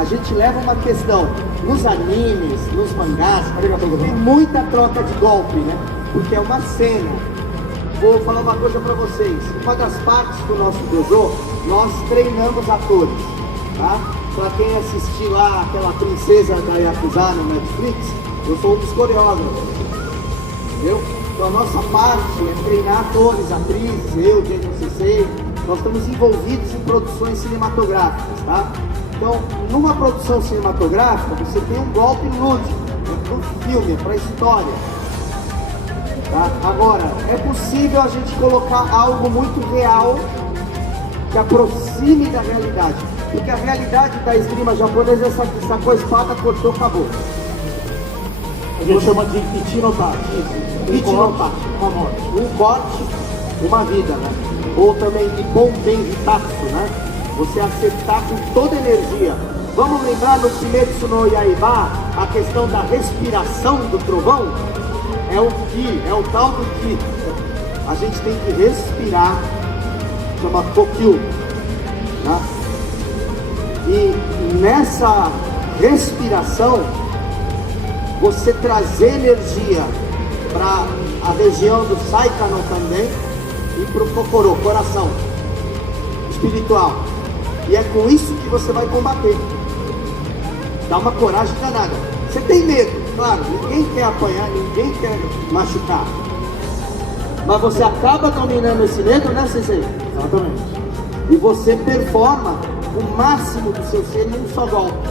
a gente leva uma questão, nos animes, nos mangás, tem muita troca de golpe, né? Porque é uma cena. Vou falar uma coisa pra vocês, uma das partes do nosso dojo, nós treinamos atores, tá? Pra quem assistir lá aquela princesa da Yakuza no Netflix, eu sou um dos coreógrafos, entendeu? Então a nossa parte é treinar atores, atrizes, eu, Jason Sensei, nós estamos envolvidos em produções cinematográficas, tá? Então, numa produção cinematográfica, você tem um golpe lúdico, é para o filme, é para a história. Tá? Agora, é possível a gente colocar algo muito real que aproxime da realidade. Porque a realidade da esgrima japonesa é essa, sacou a espada, cortou, acabou. A gente chama de Ichinotati. Ichinotati, uma morte. Um corte, uma vida, né? Ou também de Bonben Hitatsu, né? Você acertar com toda a energia. Vamos lembrar no Kimetsu no Yaiba, a questão da respiração do trovão? É o Ki, é o tal do Ki. A gente tem que respirar, chama Kokyu, né? E nessa respiração, você trazer energia para a região do Saikano também e para o Kokoro, coração espiritual. E é com isso que você vai combater. Dá uma coragem danada. Você tem medo, claro, ninguém quer apanhar, ninguém quer machucar. Mas você acaba dominando esse medo, né, Sensei? Exatamente. E você performa o máximo do seu ser em um só golpe.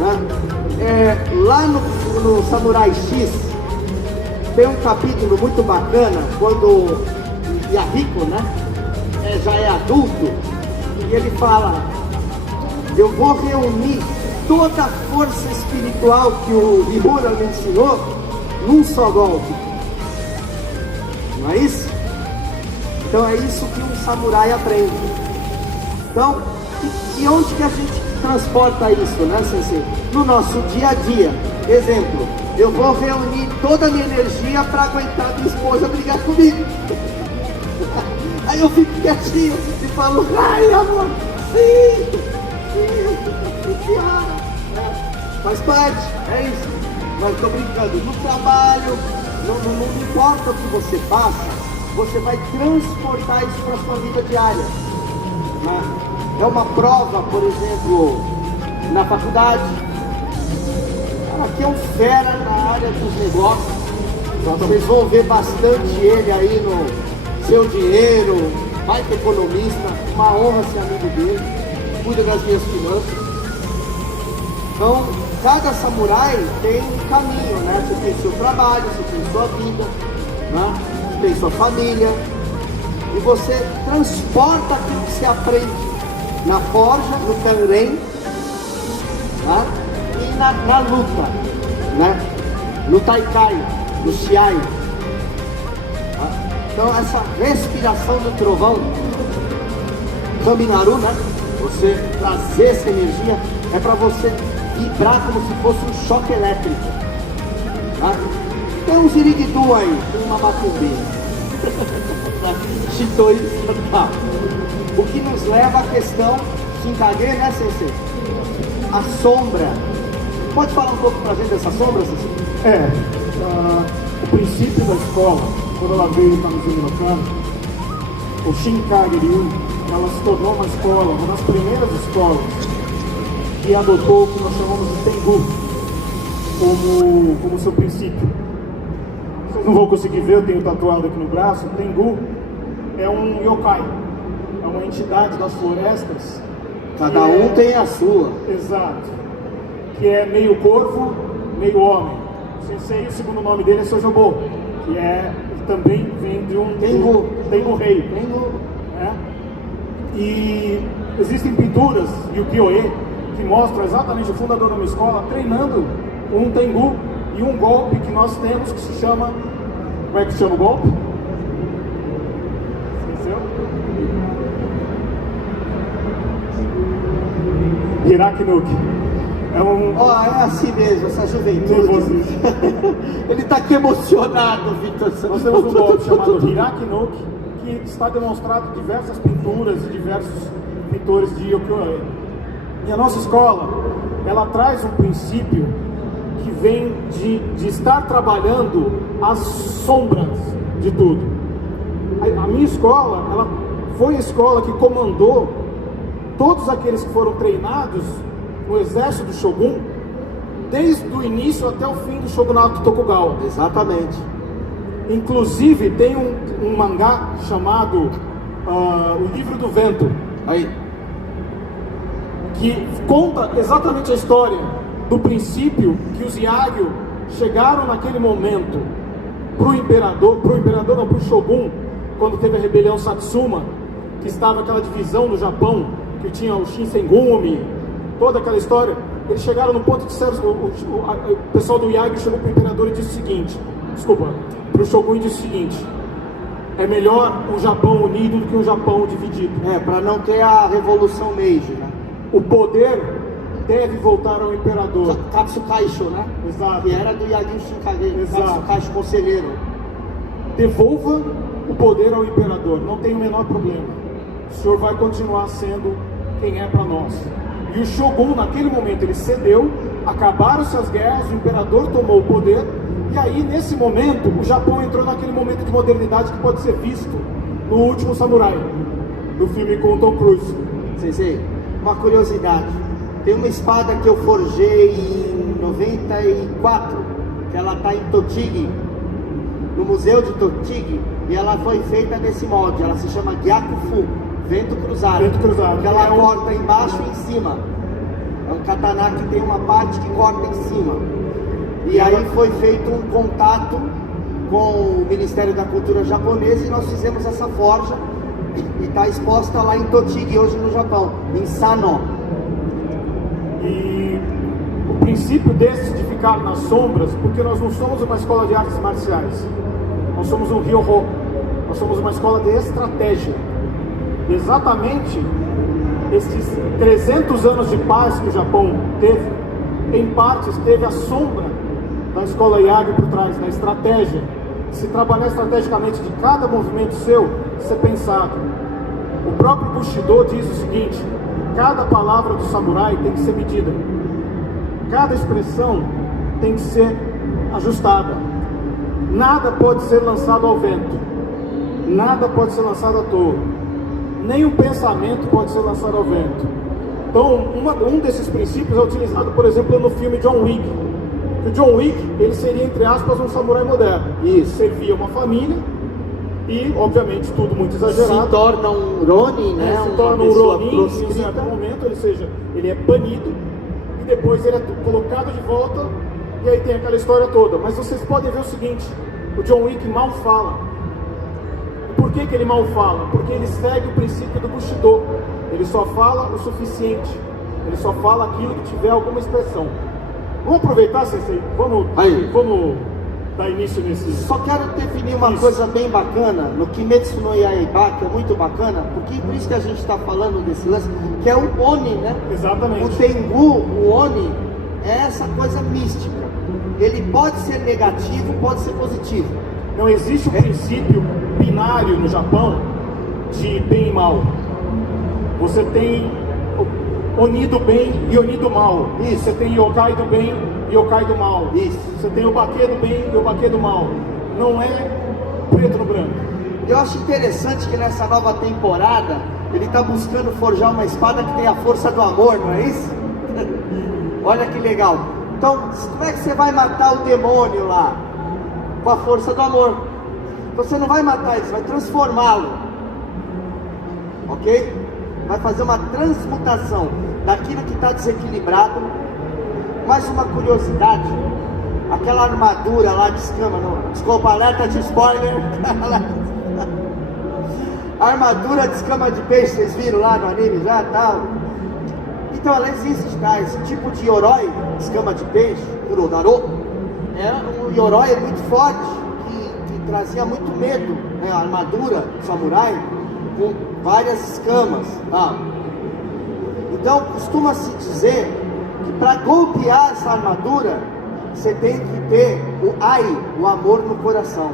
Né? Lá no Samurai X, tem um capítulo muito bacana, quando o Yahiko, né, já é adulto, e ele fala, eu vou reunir toda a força espiritual que o Rihura me ensinou num só golpe. Não é isso? Então é isso que um samurai aprende. Então, e onde que a gente transporta isso, né, Sensei? No nosso dia a dia. Exemplo, eu vou reunir toda a minha energia para aguentar minha esposa brigar comigo. Aí eu fico quietinho e falo, ai amor, sim, senhora. Faz parte, é isso. Mas estou brincando, no trabalho, não importa o que você passa, você vai transportar isso para a sua vida diária. Né? É uma prova, por exemplo, na faculdade. Aqui é um fera na área dos negócios. Vocês vão ver bastante ele aí no Seu Dinheiro, baita economista, uma honra ser amigo dele, cuida das minhas finanças. Então, cada samurai tem um caminho, né? Você tem seu trabalho, você tem sua vida, né? Você tem sua família, e você transporta aquilo que você aprende na forja, no Kanren, né? E na luta, né? No Taikai, no Shiai. Então essa respiração do trovão, Kaminaru, né? Você trazer essa energia é para você vibrar como se fosse um choque elétrico. Tá? Tem um Ziriguidu aí, tem uma macumbinha. Chitoi Santa. O que nos leva à questão Shinkage, né, Sensei? A sombra. Pode falar um pouco pra gente dessa sombra, Sensei? O princípio da escola, quando ela veio para nos Minokano, o Shinkage-ryu, ela se tornou uma escola, uma das primeiras escolas que adotou o que nós chamamos de Tengu como seu princípio. Vocês não vão conseguir ver, eu tenho tatuado aqui no braço. O Tengu é um yokai, é uma entidade das florestas. Cada um tem a sua. Exato. Que é meio corvo, meio homem. O Sensei, o segundo nome dele é Sojobo, que também vem de um Tengu rei. Né? E existem pinturas e o Kyoe que mostram exatamente o fundador da minha escola treinando um Tengu e um golpe que nós temos que se chama... Como é que se chama o golpe? Esqueceu? Hiraki Nuki. É assim mesmo, essa juventude. Ele está aqui emocionado, Vitor. Nós temos um golpe chamado Hiraki Nuki, que está demonstrado em diversas pinturas e diversos pintores de ukiyo-e. E a nossa escola, ela traz um princípio que vem de estar trabalhando as sombras de tudo. A minha escola, ela foi a escola que comandou todos aqueles que foram treinados no exército do Shogun, desde o início até o fim do Shogunato Tokugawa. Exatamente. Inclusive tem um mangá chamado O Livro do Vento, Aí. que conta exatamente a história do princípio que os Yagyu chegaram naquele momento pro imperador não, pro Shogun, quando teve a rebelião Satsuma, que estava aquela divisão no Japão, que tinha o Shinsengumi, toda aquela história. Eles chegaram no ponto que o pessoal do Yagyu chegou pro imperador e disse o seguinte, pro Shogun e disse o seguinte: é melhor um Japão unido do que um Japão dividido. Para não ter a Revolução Meiji, né? O poder deve voltar ao imperador. Katsukaisho, né? Exato. Que era do Yagyu Shinkage, Exato. Katsukaisho conselheiro. Devolva o poder ao imperador, não tem o menor problema. O senhor vai continuar sendo quem é para nós. E o Shogun, naquele momento, ele cedeu, acabaram-se as guerras, o imperador tomou o poder, e aí, nesse momento, o Japão entrou naquele momento de modernidade que pode ser visto no Último Samurai, do filme com o Tom Cruise. Sensei, uma curiosidade. Tem uma espada que eu forjei em 94, que ela está em Tochigi, no Museu de Tochigi, e ela foi feita nesse molde. Ela se chama Gyakufu, vento cruzado. Vento cruzado. Que ela corta embaixo e em cima. É um katana que tem uma parte que corta em cima. E aí foi feito um contato com o Ministério da Cultura japonês e nós fizemos essa forja e está exposta lá em Tochigi hoje no Japão, em Sano. E o princípio desse de ficar nas sombras, porque nós não somos uma escola de artes marciais, nós somos um Ryoho, nós somos uma escola de estratégia. Exatamente esses 300 anos de paz que o Japão teve, em partes teve a sombra da escola Yagyu por trás, da estratégia. Se trabalhar estrategicamente de cada movimento seu, ser pensado. O próprio Bushido diz o seguinte: cada palavra do samurai tem que ser medida, cada expressão tem que ser ajustada, nada pode ser lançado ao vento, nada pode ser lançado à toa, nem o pensamento pode ser lançado ao vento. Então, um desses princípios é utilizado, por exemplo, no filme John Wick. O John Wick, ele seria, entre aspas, um samurai moderno. E servia uma família e, obviamente, tudo muito exagerado. Se torna um Ronin, né? Se torna um Ronin em um certo momento, ou seja, ele é banido e depois ele é colocado de volta e aí tem aquela história toda. Mas vocês podem ver o seguinte: o John Wick mal fala. Por que ele mal fala? Porque ele segue o princípio do Bushido. Ele só fala o suficiente. Ele só fala aquilo que tiver alguma expressão. Vamos aproveitar, Sensei? Vamos dar início nesse... Só quero definir uma coisa bem bacana no Kimetsu no Yaiba, que é muito bacana, porque por isso que a gente está falando desse lance, que é o Oni, né? Exatamente. O Tengu, o Oni, é essa coisa mística. Ele pode ser negativo, pode ser positivo. Não existe um princípio binário no Japão de bem e mal. Você tem Oni do bem e Oni do mal. Isso. Você tem Yokai do bem e Yokai do mal. Isso. Você tem o Bake do bem e o Bake do mal. Não é preto no branco. Eu acho interessante que nessa nova temporada ele está buscando forjar uma espada que tem a força do amor, não é isso? Olha que legal. Então, como é que você vai matar o demônio lá? Com a força do amor. Você não vai matar ele, você vai transformá-lo. Ok? Vai fazer uma transmutação daquilo que está desequilibrado. Mais uma curiosidade: aquela armadura lá de escama, não, desculpa, alerta de spoiler. A armadura de escama de peixe, vocês viram lá no anime já, tal. Então ela existe, tá? Esse tipo de yoroi, escama de peixe, urodaro, um yoroi muito forte, que trazia muito medo, né? A armadura do samurai, com várias escamas, tá? Então costuma-se dizer que para golpear essa armadura, você tem que ter o ai, o amor no coração.